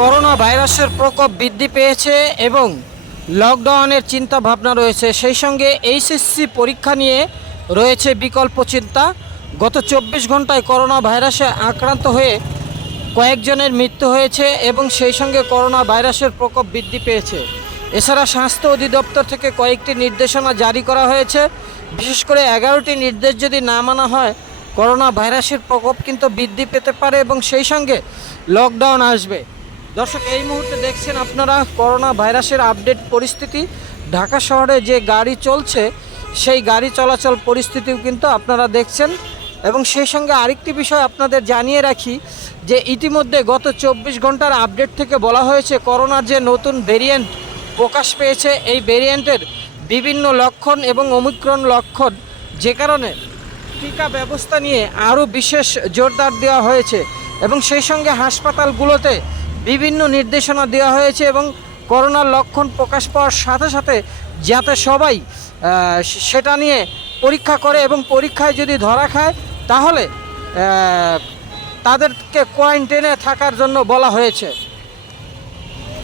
Corona ভাইরাসের প্রকোপ বৃদ্ধি পেয়েছে এবং লকডাউনের চিন্তা ভাবনা রয়েছে। সেই সঙ্গে এইচএসসি পরীক্ষা নিয়ে রয়েছে বিকল্প চিন্তা। গত 24 ঘন্টায় করোনা ভাইরাসে আক্রান্ত হয়ে কয়েকজনের মৃত্যু হয়েছে এবং সেই সঙ্গে করোনা ভাইরাসের প্রকোপ বৃদ্ধি পেয়েছে। এছাড়া স্বাস্থ্য অধিদপ্তর থেকে কয়েকটি নির্দেশনা জারি করা হয়েছে। বিশেষ করে 11টি নির্দেশ যদি না মানা হয়, করোনা ভাইরাসের প্রকোপ কিন্তু বৃদ্ধি পেতে পারে এবং সেই সঙ্গে লকডাউন আসবে। দর্শক, এই মুহূর্তে দেখছেন আপনারা করোনা ভাইরাসের আপডেট পরিস্থিতি। ঢাকা শহরে যে গাড়ি চলছে সেই গাড়ি চলাচল পরিস্থিতিও কিন্তু আপনারা দেখছেন। এবং সেই সঙ্গে আরেকটি বিষয় আপনাদের জানিয়ে রাখি যে ইতিমধ্যে গত 24 ঘন্টার আপডেট থেকে বলা হয়েছে করোনার যে নতুন ভেরিয়েন্ট প্রকাশ পেয়েছে, এই ভেরিয়েন্টের বিভিন্ন লক্ষণ এবং ওমিক্রন লক্ষণ, যে কারণে টিকা ব্যবস্থা নিয়ে আরও বিশেষ জোরদার দেওয়া হয়েছে এবং সেই সঙ্গে হাসপাতালগুলোতে বিভিন্ন নির্দেশনা দেওয়া হয়েছে এবং করোনার লক্ষণ প্রকাশ পাওয়ার সাথে সাথে যাতে সবাই সেটা নিয়ে পরীক্ষা করে এবং পরীক্ষায় যদি ধরা খায় তাহলে তাদেরকে কোয়ারেন্টাইনে থাকার জন্য বলা হয়েছে।